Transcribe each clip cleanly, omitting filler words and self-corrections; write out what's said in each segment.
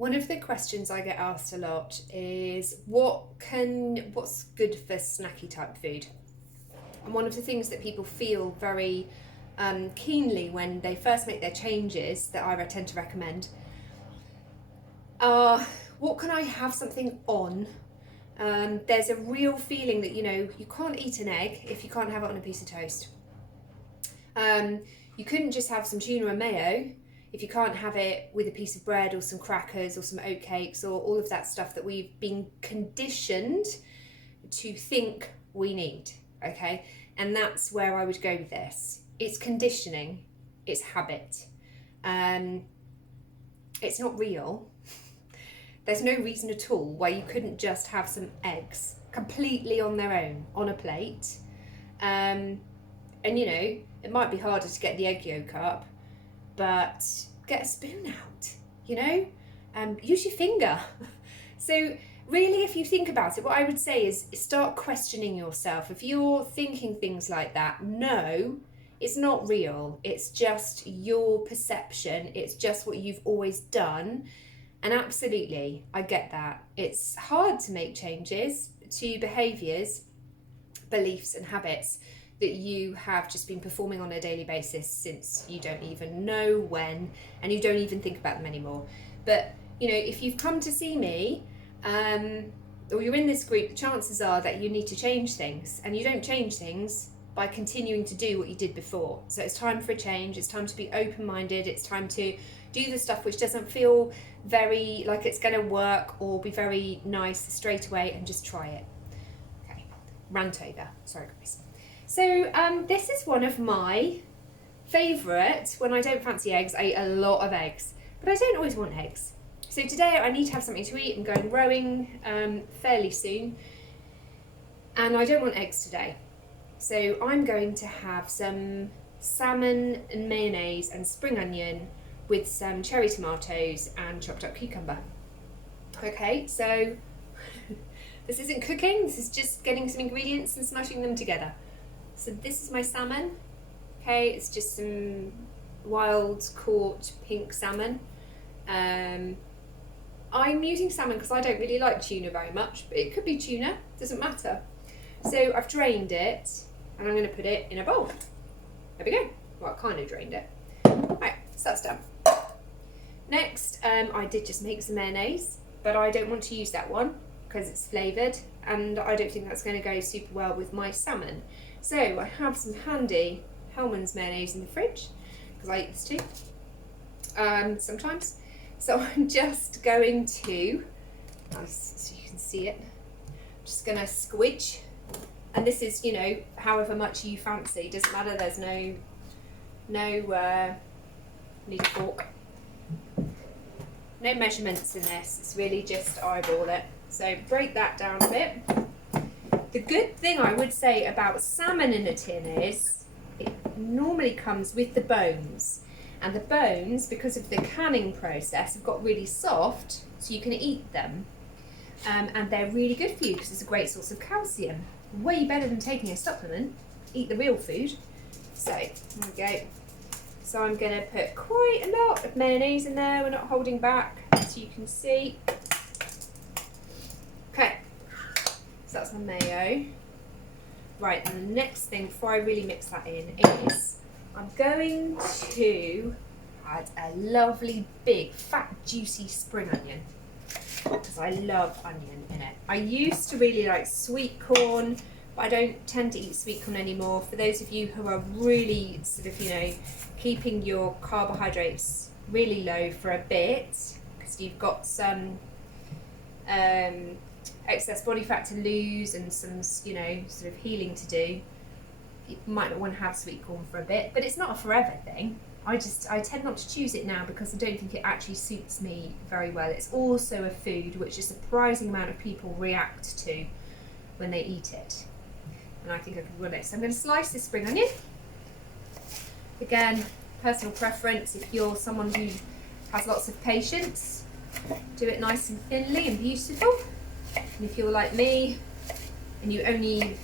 One of the questions I get asked a lot is what's good for snacky type food? And one of the things that people feel very keenly when they first make their changes that I tend to recommend are, what can I have something on? There's a real feeling that, you can't eat an egg if you can't have it on a piece of toast. You couldn't just have some tuna and mayo if you can't have it with a piece of bread or some crackers or some oatcakes or all of that stuff that we've been conditioned to think we need, okay? And that's where I would go with this. It's conditioning, it's habit. It's not real. There's no reason at all why you couldn't just have some eggs completely on their own on a plate. And it might be harder to get the egg yolk up, but get a spoon out, use your finger. So really, if you think about it, what I would say is start questioning yourself. If you're thinking things like that, no, it's not real. It's just your perception. It's just what you've always done. And absolutely, I get that. It's hard to make changes to behaviours, beliefs and habits that you have just been performing on a daily basis since you don't even know when, and you don't even think about them anymore. But, if you've come to see me, or you're in this group, the chances are that you need to change things, and you don't change things by continuing to do what you did before. So it's time for a change. It's time to be open-minded. It's time to do the stuff which doesn't feel very like it's going to work or be very nice straight away, and just try it. Okay, rant over. Sorry, guys. So this is one of my favourite, when I don't fancy eggs. I eat a lot of eggs, but I don't always want eggs. So today I need to have something to eat. I'm going rowing fairly soon, and I don't want eggs today. So I'm going to have some salmon and mayonnaise and spring onion with some cherry tomatoes and chopped up cucumber. Okay, so this isn't cooking, this is just getting some ingredients and smashing them together. So this is my salmon. Okay, it's just some wild caught pink salmon. I'm using salmon because I don't really like tuna very much, but it could be tuna, doesn't matter. So I've drained it and I'm going to put it in a bowl. There we go. Well, I kind of drained it. Right, so that's done. Next, I did just make some mayonnaise, but I don't want to use that one because it's flavoured and I don't think that's going to go super well with my salmon. So I have some handy Hellmann's mayonnaise in the fridge because I eat this too sometimes. So I'm just going to, so you can see it, I'm just going to squidge, and this is, however much you fancy, doesn't matter, there's no need a fork. No measurements in this, it's really just eyeball it. So break that down a bit. The good thing I would say about salmon in a tin is it normally comes with the bones. And the bones, because of the canning process, have got really soft, so you can eat them. And they're really good for you because it's a great source of calcium. Way better than taking a supplement. Eat the real food. So, there we go. So I'm going to put quite a lot of mayonnaise in there. We're not holding back, as you can see. Okay, so that's my mayo. Right, and the next thing, before I really mix that in, is I'm going to add a lovely, big, fat, juicy spring onion. Because I love onion in it. I used to really like sweet corn, but I don't tend to eat sweet corn anymore. For those of you who are really sort of, keeping your carbohydrates really low for a bit, because you've got some excess body fat to lose and some, sort of healing to do, you might not want to have sweet corn for a bit, but it's not a forever thing. I tend not to choose it now because I don't think it actually suits me very well. It's also a food which a surprising amount of people react to when they eat it, and I think I could run it. So I'm going to slice this spring onion. Again, personal preference. If you're someone who has lots of patience, do it nice and thinly and beautiful. And if you're like me and you only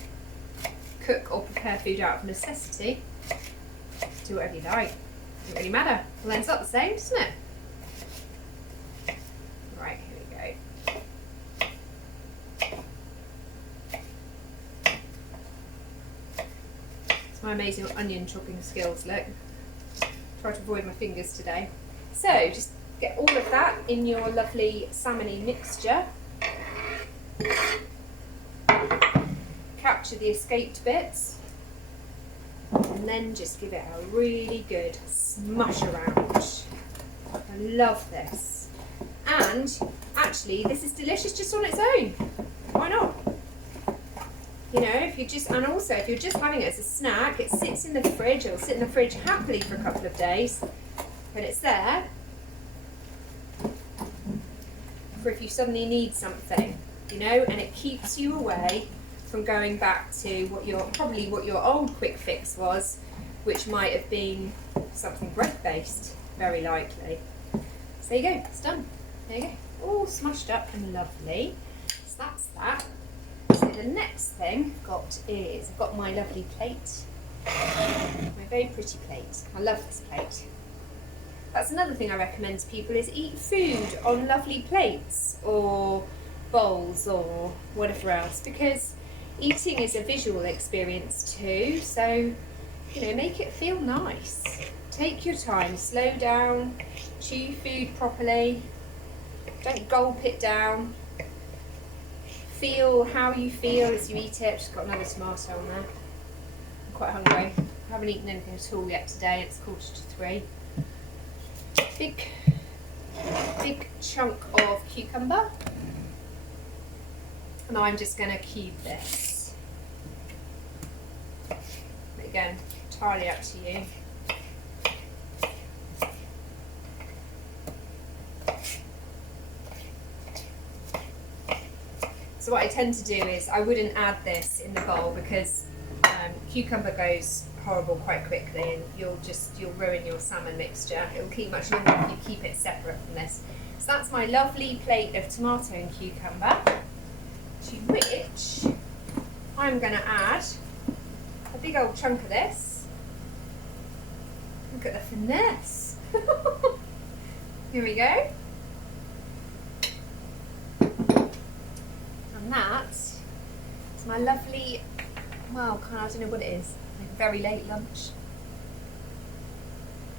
cook or prepare food out of necessity, do whatever you like. Doesn't really matter. It ends up the same, doesn't it? my amazing onion chopping skills, look. Try to avoid my fingers today. So just get all of that in your lovely salmony mixture. Capture the escaped bits. And then just give it a really good smush around. I love this. And actually this is delicious just on its own. Why not? You know, if you just, and also if you're just having it as a snack, it sits in the fridge, it'll sit in the fridge happily for a couple of days. But it's there for if you suddenly need something, you know, and it keeps you away from going back to what your old quick fix was, which might have been something bread based, very likely. So there you go, it's done. There you go, all smashed up and lovely. So that's that. So the next thing I've got my lovely plate, my very pretty plate. I love this plate. That's another thing I recommend to people, is eat food on lovely plates or bowls or whatever else, because eating is a visual experience too, so you know, make it feel nice. Take your time, slow down, chew food properly, don't gulp it down. Feel how you feel as you eat it. Just got another tomato on there. I'm quite hungry. I haven't eaten anything at all yet today. It's 2:45. Big chunk of cucumber. And I'm just going to cube this. But again, entirely up to you. So what I tend to do is I wouldn't add this in the bowl, because cucumber goes horrible quite quickly, and you'll ruin your salmon mixture. It'll keep much longer if you keep it separate from this. So that's my lovely plate of tomato and cucumber, to which I'm going to add a big old chunk of this. Look at the finesse. Here we go. And that is my lovely, well, I don't know what it is, like very late lunch.